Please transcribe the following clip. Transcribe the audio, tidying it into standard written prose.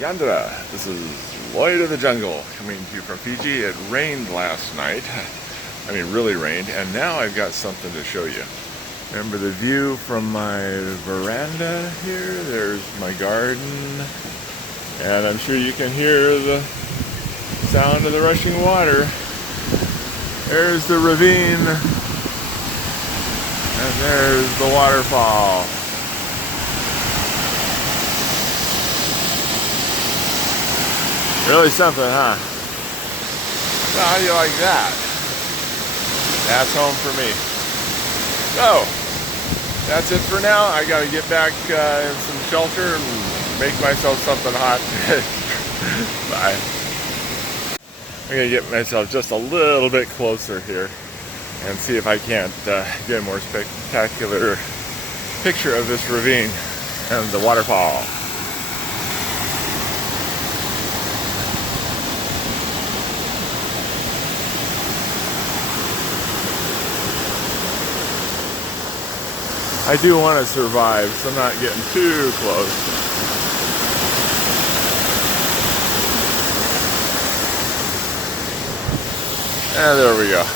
Yandra, this is Lloyd of the Jungle coming to you from Fiji. It rained last night. I mean, really rained, and now I've got something to show you. Remember the view from my veranda here? There's my garden, and I'm sure you can hear the sound of the rushing water. There's the ravine, and there's the waterfall. Really something, huh? So how do you like that? That's home for me. So, that's it for now. I gotta get back in some shelter and make myself something hot. Bye. I'm gonna get myself just a little bit closer here and see if I can't get a more spectacular picture of this ravine and the waterfall. I do want to survive, so I'm not getting too close. And there we go.